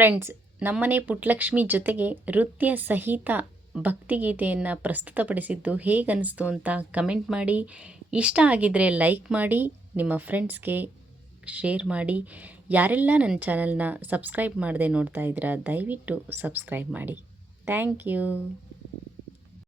Friends, ನಮ್ಮನೆ ಪುಟ್ಟಲಕ್ಷ್ಮಿ ಜೊತೆಗೆ ನೃತ್ಯ ಸಹಿತ ಭಕ್ತಿಗೀತೆಯನ್ನು ಪ್ರಸ್ತುತಪಡಿಸಿದ್ದು ಹೇಗನ್ನಿಸ್ತು ಅಂತ ಕಮೆಂಟ್ ಮಾಡಿ. ಇಷ್ಟ ಆಗಿದ್ದರೆ ಲೈಕ್ ಮಾಡಿ, ನಿಮ್ಮ ಫ್ರೆಂಡ್ಸ್ಗೆ ಶೇರ್ ಮಾಡಿ. ಯಾರೆಲ್ಲ ನನ್ನ ಚಾನಲ್ನ ಸಬ್ಸ್ಕ್ರೈಬ್ ಮಾಡದೆ ನೋಡ್ತಾ ಇದ್ದೀರಾ, ದಯವಿಟ್ಟು ಸಬ್ಸ್ಕ್ರೈಬ್ ಮಾಡಿ. Thank you.